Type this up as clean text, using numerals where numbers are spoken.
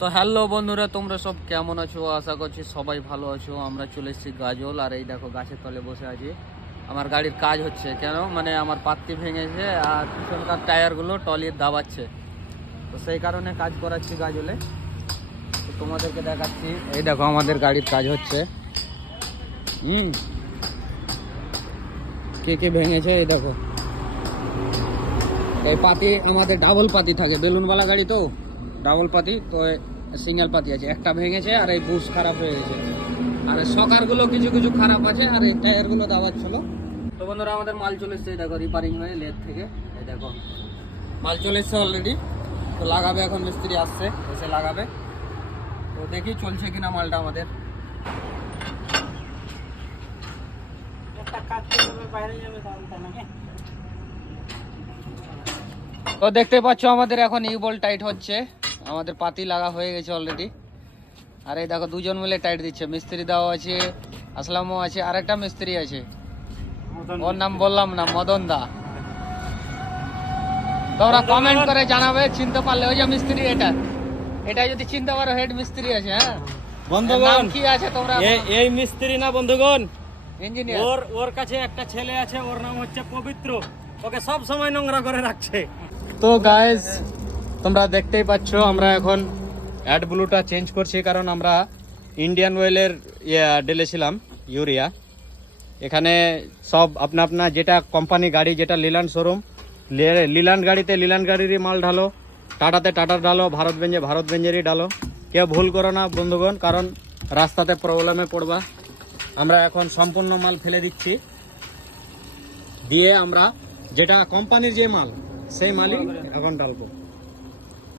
তো হ্যালো বন্ধুরা, তোমরা সব কেমন আছো? আশা করছি সবাই ভালো আছো। আমরা চলে এসেছি গাজল, আর এই দেখো গাছের তলে বসে আছি। আমার গাড়ির কাজ হচ্ছে, কেন মানে আমার পাত্তি ভেঙেছে আর পিছনকার টায়ারগুলো টলির দাবাচ্ছে, তো সেই কারণে কাজ করাচ্ছি গাজলে। তো তোমাদেরকে দেখাচ্ছি, এই দেখো আমাদের গাড়ির কাজ হচ্ছে। কে কে ভেঙেছে এই দেখো। এই পাতি আমাদের ডাবল পাতি থাকে, বেলুনওয়ালা গাড়ি তো ডাবল পাতি, তো সিঙ্গেল পাতি আছে। একটা ভেঙেছে আর এই বুশ খারাপ হয়ে গেছে, আর সকারগুলো কিছু কিছু খারাপ আছে, আর এই টায়ারগুলো দাবাচ্ছিল। তো বন্ধুরা আমাদের মাল চলে এসছে, দেখো রিপারিং হয়ে লেদ থেকে। এই দেখো মাল চলে এসছে অলরেডি, তো লাগাবে এখন, মিস্ত্রি আসছে, এসে লাগাবে। তো দেখি চলছে কিনা মালটা আমাদের। তো দেখতে পাচ্ছ আমাদের এখন ইউবল টাইট হচ্ছে, আমাদের পাতি লাগা হয়ে গেছে অলরেডি। আর এই দেখো দুজন মিলে টাইট দিচ্ছে, মিস্ত্রি দাও আছে, আসলামও আছে, আর একটা মিস্ত্রি আছে, ওর নাম বললাম না, মদন দা। তোমরা কমেন্ট করে জানাবে চিনতে পারলে, ওই যে মিস্ত্রি, এটা যদি চিনতে পারো, হেড মিস্ত্রি আছে। হ্যাঁ বন্ধুগণ, কি আছে তোমরা? এই মিস্ত্রি না বন্ধুগণ, ইঞ্জিনিয়ার। ওর কাছে একটা ছেলে আছে, ওর নাম হচ্ছে পবিত্র, ওকে সব সময় নোংরা করে রাখছে। তো গাইস, তোমরা দেখতেই পাচ্ছ আমরা এখন অ্যাড ব্লুটা চেঞ্জ করছি, কারণ আমরা ইন্ডিয়ান ওয়েলের ঢেলেছিলাম ইউরিয়া। এখানে সব আপনা যেটা কোম্পানি গাড়ি, যেটা লিল্যান্ড শোরুম, লিল্যান্ড গাড়িতে লিল্যান্ড গাড়িরই মাল ঢালো, টাটাতে টাটার ঢালো, ভারত বেঞ্জেরই ঢালো। কেউ ভুল করো না বন্ধুগণ, কারণ রাস্তাতে প্রবলেমে পড়বা। আমরা এখন সম্পূর্ণ মাল ফেলে দিচ্ছি, দিয়ে আমরা যেটা কোম্পানির যে মাল, সেই মালই এখন ঢালবো।